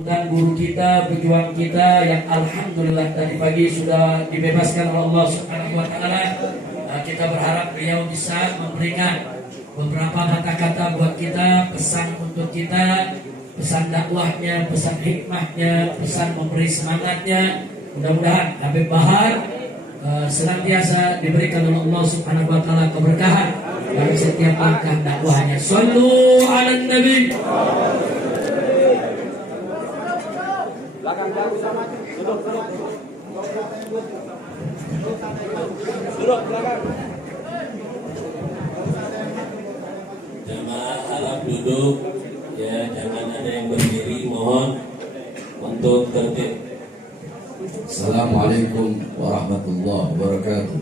Dan guru kita, pejuang kita yang alhamdulillah tadi pagi sudah dibebaskan oleh Allah Subhanahu wa taala. Kita berharap beliau bisa memberikan beberapa kata-kata buat kita, pesan untuk kita, pesan dakwahnya, pesan hikmahnya, pesan memberi semangatnya. Mudah-mudahan Habib Bahar senantiasa diberikan oleh Allah Subhanahu wa taala keberkahan dalam setiap langkah dakwahnya. Shallu 'alan nabi. Jamaah harap duduk ya, jangan ada yang berdiri, mohon untuk tertib. Assalamualaikum warahmatullahi wabarakatuh.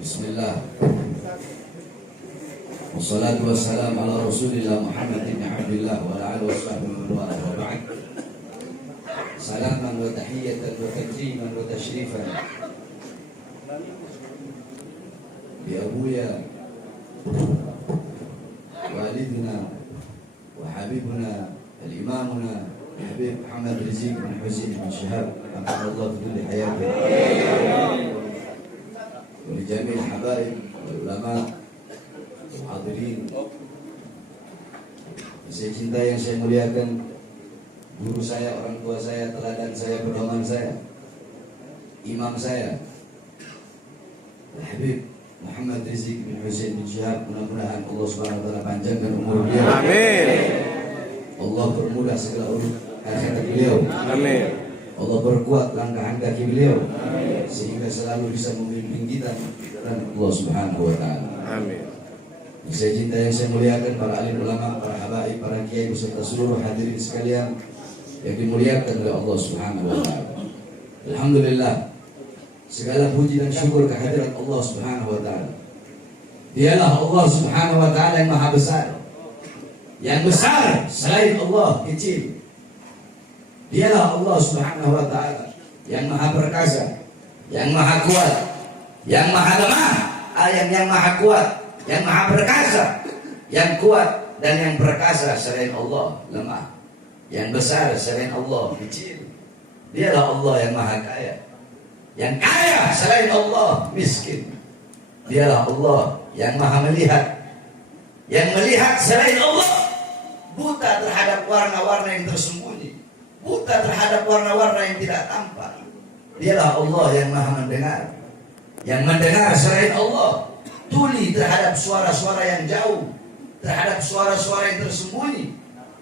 Bismillah. Wassalatu wassalamu ala Rasulillah Muhammad bin Abdullah wa ala alihi washabbihi wa ba'd. Salaman wa tahiyatan wa takriman wa tashrifan bi abuya والدنا وحبيبنا الإمامنا الحبيب محمد رزيق بن حسين بن شهاب حفظه الله في كل حياته ولجميع الحبايب والعلماء الحاضرين. Saya cinta yang saya muliakan, guru saya, orang tua saya, teladan saya, pedoman saya, imam saya, Habib Muhammad Rizieq bin Husain bin Syihab. Mudah-mudahan Allah Subhanahu wa taala panjangkan umur beliau. Amin. Allah permudah segala urus akhirat beliau. Amin. Allah perkuat langkah kaki beliau. Amin. Sehingga selalu bisa memimpin kita dan Allah Subhanahu wa taala. Amin. Saya cinta yang saya muliakan, para alim ulama, para habaib, para kiai beserta seluruh hadirin sekalian yang dimuliakan oleh Allah Subhanahu wa taala. Alhamdulillah, segala puji dan syukur kehadirat Allah Subhanahu wa taala. Dialah Allah Subhanahu wa taala yang maha besar. Yang besar selain Allah kecil. Dialah Allah Subhanahu wa taala yang maha perkasa, yang maha kuat, yang maha lemah, yang maha kuat, yang maha perkasa, yang kuat dan yang perkasa selain Allah lemah. Yang besar selain Allah kecil. Dialah Allah yang maha kaya. Yang kaya selain Allah miskin. Dialah Allah yang maha melihat. Yang melihat selain Allah buta terhadap warna-warna yang tersembunyi, buta terhadap warna-warna yang tidak tampak. Dialah Allah yang maha mendengar. Yang mendengar selain Allah tuli terhadap suara-suara yang jauh, terhadap suara-suara yang tersembunyi,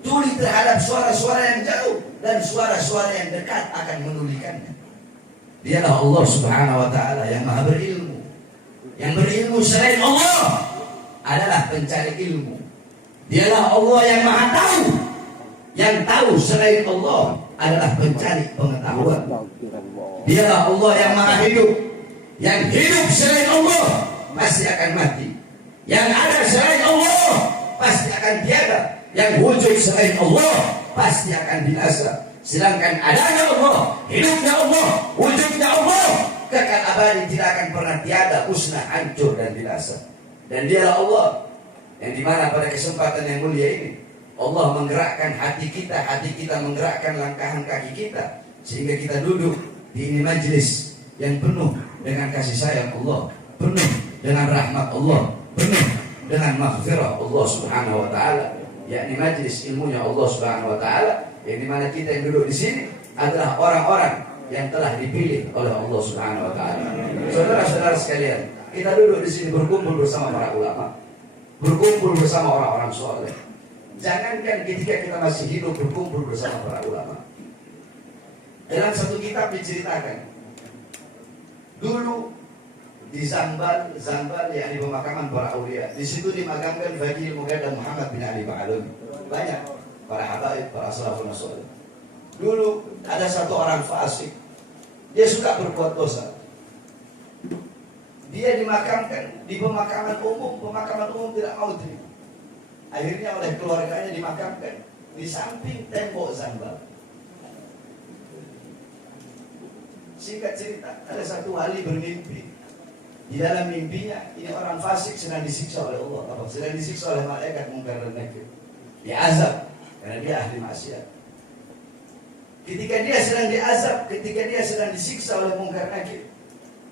tuli terhadap suara-suara yang jauh, dan suara-suara yang dekat akan menulikannya. Dialah Allah Subhanahu wa taala yang maha berilmu. Yang berilmu selain Allah adalah pencari ilmu. Dialah Allah yang maha tahu. Yang tahu selain Allah adalah pencari pengetahuan. Dialah Allah yang maha hidup. Yang hidup selain Allah pasti akan mati. Yang ada selain Allah pasti akan tiada. Yang wujud selain Allah pasti akan binasa. Sedangkan adanya Allah, hidupnya Allah, wujudnya Allah, kekal abadi, tidak akan pernah tiada, musnah, hancur dan binasa. Dan dialah Allah yang dimana pada kesempatan yang mulia ini Allah menggerakkan hati kita menggerakkan langkahan kaki kita, sehingga kita duduk di ini majlis yang penuh dengan kasih sayang Allah, penuh dengan rahmat Allah, penuh dengan maghfirah Allah Subhanahu wa taala, yakni majlis ilmunya Allah Subhanahu wa taala, yang dimana kita yang duduk di sini adalah orang-orang yang telah dipilih oleh Allah Subhanahu wa taala. Saudara-saudara sekalian, kita duduk di sini berkumpul bersama para ulama, berkumpul bersama orang-orang soleh. Jangankan ketika kita masih hidup berkumpul bersama para ulama. Dalam satu kitab diceritakan, dulu di Zambal yakni pemakaman para aulia, di situ dimakamkan Fadil Muqaddam Muhammad bin Ali Ba'alun. Banyak para habaib, para salafun salih. Dulu ada satu orang fasik, dia suka berbuat dosa. Dia dimakamkan di pemakaman umum tidak mau terima. Akhirnya oleh keluarganya dimakamkan di samping tembok Zanbar. Singkat cerita, ada satu wali bermimpi. Di dalam mimpinya, ini orang fasik sedang disiksa oleh Allah, sedang disiksa oleh malaikat Munkar dan Nakir. Dia azab karena dia ahli maksiat. Ketika dia sedang diazab, ketika dia sedang disiksa oleh Munkar Nakir,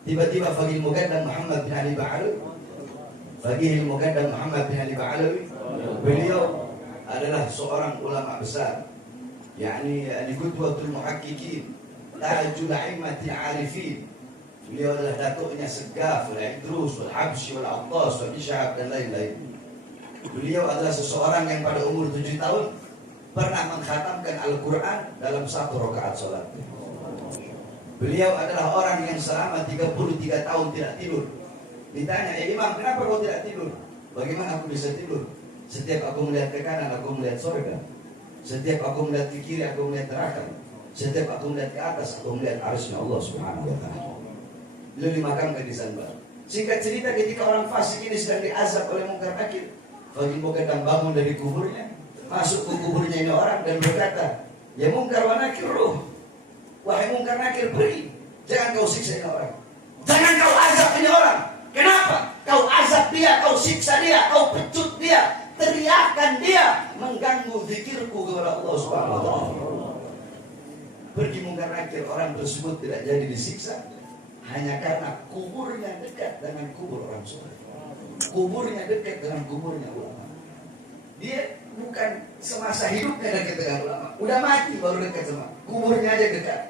tiba-tiba Faqihul Muqaddam Muhammad bin Ali Ba'alawi, Faqihul Muqaddam Muhammad bin Ali Ba'alawi, beliau adalah seorang ulama besar, yakni qudwatul muhaqqiqin, tajul a'immatil 'arifin. Beliau adalah datuknya Segaf, Al-Idrus, Al-Habsyi, Al-Attas, Al-Ishab dan lain-lain. Beliau adalah seseorang yang pada umur 7 tahun pernah mengkhatamkan Al-Quran dalam 1 rakaat sholat. Beliau adalah orang yang selama 33 tahun tidak tidur. Ditanya, Imam, kenapa kau tidak tidur? Bagaimana aku bisa tidur? Setiap aku melihat ke kanan, aku melihat surga. Setiap aku melihat ke kiri, aku melihat neraka. Setiap aku melihat ke atas, aku melihat arsy Allah Subhanahu wa ta'ala. Beliau dimakamkan di Zanbar. Singkat cerita, ketika orang fasik ini sedang diazab oleh Munkar Nakir, Faqihul Muqaddam bangun dari kuburnya, masuk ke kuburnya ini orang dan berkata, ya Munkar wa Nakir ruh, wahai Munkar Nakir, beri, jangan kau siksa ini orang, jangan kau azab ini orang. Kenapa? Kau azab dia, kau siksa dia, kau pecut dia, teriakan dia, mengganggu zikirku kepada Allah Subhanahu wa ta'ala. Pergi Munkar Nakir, orang tersebut tidak jadi disiksa hanya karena kuburnya dekat dengan kubur orang soleh. Kuburnya dekat dengan kuburnya ulama. Dia bukan semasa hidupnya dekat dengan ulama, udah mati baru dekat sama kuburnya aja dekat,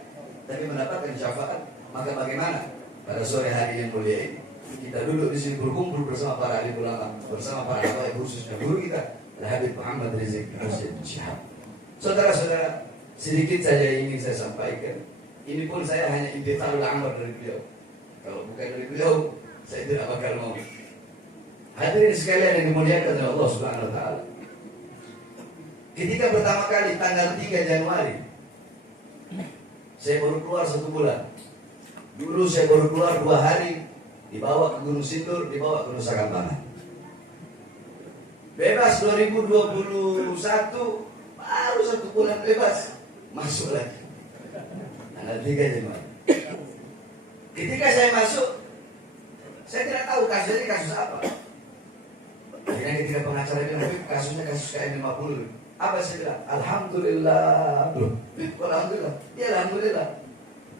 tapi mendapatkan syafaat. Maka bagaimana pada sore hari yang mulia ini kita duduk di sini berkumpul bersama para alim ulama, bersama para habaib khususnya guru kita Habib Muhammad Rizik Hussein Syihab. Saudara-saudara, sedikit saja ingin saya sampaikan. Ini pun saya hanya intiqalul amr dari beliau. Kalau bukan dari beliau, saya tidak bakal mau. Hadirin sekalian yang dimuliakan oleh Allah Subhanahu wa ta'ala. Ketika pertama kali tanggal 3 Januari, saya baru keluar 1 bulan. Dulu saya baru keluar 2 hari, dibawa ke Gunung Sindur, dibawa ke Nusa Kambangan. Bebas 2021, baru 1 bulan bebas, masuk lagi. Tanggal 3 Januari. Ketika saya masuk, saya tidak tahu kasusnya kasus apa. Akhirnya ketika pengacara bilang, kasusnya kasus KM50. Apa saya bilang? Alhamdulillah. Loh, alhamdulillah. Ya alhamdulillah.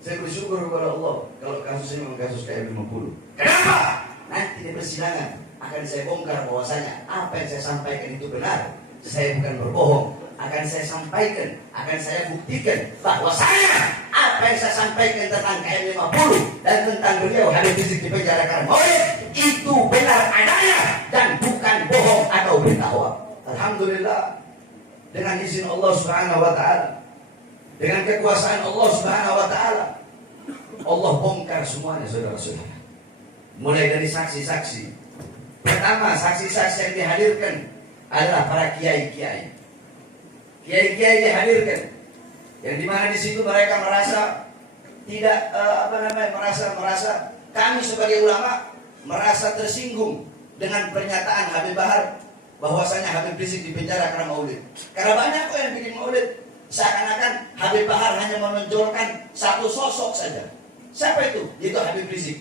Saya bersyukur kepada Allah kalau kasusnya memang kasus KM50. Kenapa? Nanti di persidangan akan saya bongkar bahwasanya apa yang saya sampaikan itu benar. Saya bukan berbohong. Akan saya sampaikan, akan saya buktikan bahwasanya apa yang saya sampaikan tentang KM50 dan tentang beliau Habib Rizik di penjara karena maulid itu benar adanya dan bukan bohong atau berita hoax. Alhamdulillah, dengan izin Allah Subhanahu wa ta'ala, dengan kekuasaan Allah Subhanahu wa ta'ala, Allah bongkar semuanya, saudara-saudara. Mulai dari saksi-saksi. Pertama, saksi-saksi yang dihadirkan adalah para kiai-kiai. Kiai-kiai dihadirkan, yang dimana di situ mereka merasa tidak merasa kami sebagai ulama merasa tersinggung dengan pernyataan Habib Bahar bahwasanya Habib Rizik dipenjara karena maulid. Karena banyak kok yang bikin maulid seakan-akan Habib Bahar hanya menonjolkan satu sosok saja. Siapa itu? Yaitu Habib Rizik.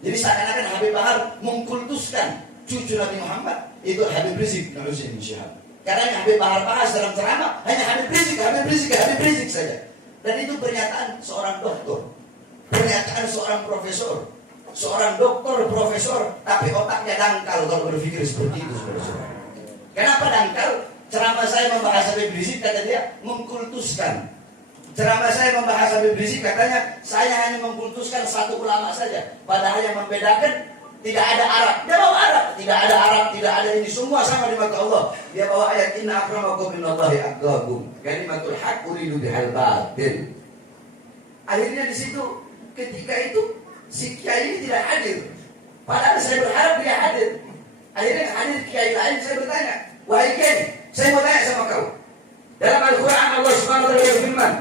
Jadi seakan-akan Habib Bahar mengkultuskan cucu Nabi Muhammad, itu Habib Rizik Hussein Syihab. Karena yang Habib Bahar bahas dalam ceramah hanya Habib Rizik saja. Dan itu pernyataan seorang doktor, pernyataan seorang profesor, seorang doktor profesor, tapi otaknya dangkal kalau berpikir seperti itu, saudara-saudara. Kenapa dangkal? Ceramah saya membahas Habib Rizik, kata dia, mengkultuskan. Ceramah saya membahas Habib Rizik, katanya saya hanya mengkultuskan satu ulama saja. Padahal yang membedakan tidak ada Arab. Dia bawa Arab, tidak ada Arab, tidak ada ini, semua sama di mata Allah. Dia bawa ayat inna akramakum minallahi atqakum. Kalimatul haq uridu bihal batil. Akhirnya di situ ketika itu si kiai ini tidak hadir. Padahal saya berharap dia hadir. Akhirnya hadir kiai lain, saya bertanya, wahai kiai, saya mau tanya sama kau. Dalam Al-Quran Allah Subhanahu wa taala berfirman,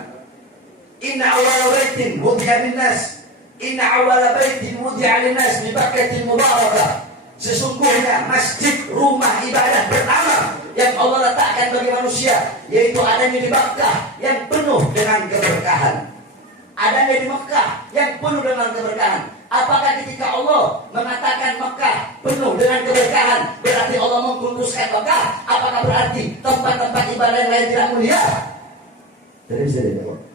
inna awwala baitin wudi'a lin-nas, inna awwala baitin wudi'a lin-nas bi Bakkatil mubarakah. Sesungguhnya masjid rumah ibadah pertama yang Allah letakkan bagi manusia, yaitu adanya di Makkah yang penuh dengan keberkahan. Adanya di Mekah yang penuh dengan keberkahan. Apakah ketika Allah mengatakan Mekah penuh dengan keberkahan berarti Allah mengkuduskan Mekah? Apakah berarti tempat-tempat ibadah yang lain tidak mulia? Tidak bisa dijawab.